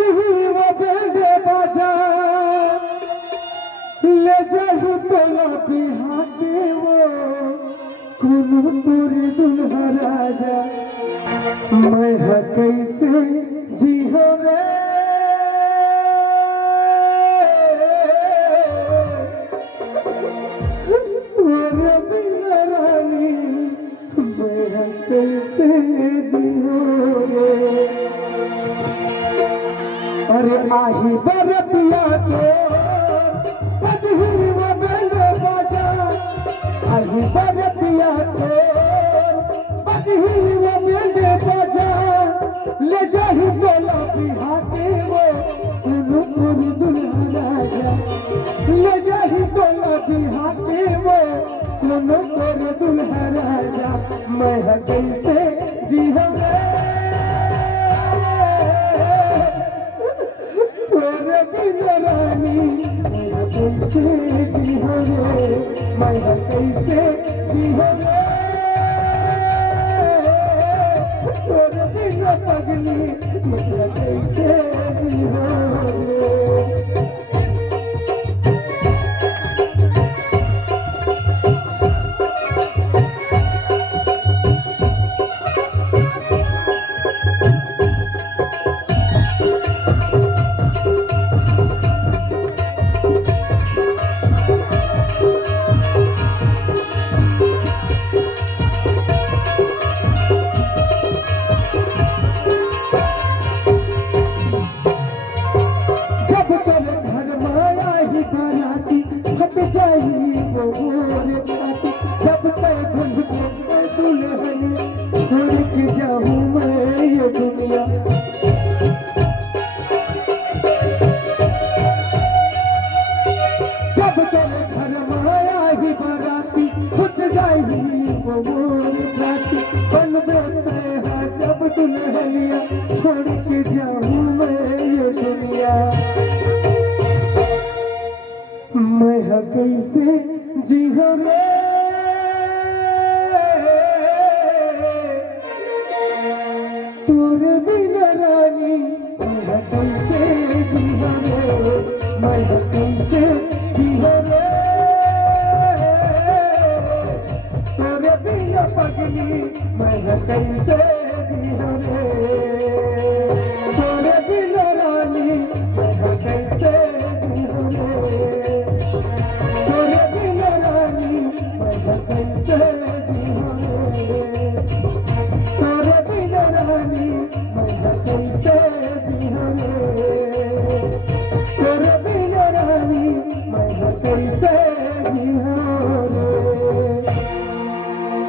बजही वो बेंडे बाजा ले जाहू तोला बिहाते वो कोनो तोरे दुल्हा राजा मैं कैसे जी हो रे तोरे बिना रानी मैं कैसे जी हो रे। अरे आही बरतिया तो बजही वो बेंडे बाजा आही बरतिया तो बजही वो बेंडे बाजा ले जाही तोला बिहाते वो कोनो तोरे दुल्हा राजा ले जाही तोला बिहाते वो कोनो तोरे दुल्हा राजा मैं कैसे जीऊं रे तोरे बिना रानी मैं कैसे जीऊं रे मैं कैसे जीऊं रे तोरे बिना पगली मैं कैसे जीऊं रे। जब तक दुल्हन छोड़ के जाऊं मैं ये दुनिया जब तक घर माया ही बराती छुट जाएगी वो मोर राती बन बैठे है जब दुल्हनिया छोड़ के जाऊं मैं ये दुनिया मैं कैसे जीऊं रे तोरे बिना रानी मैं कैसे जीऊं रे मैं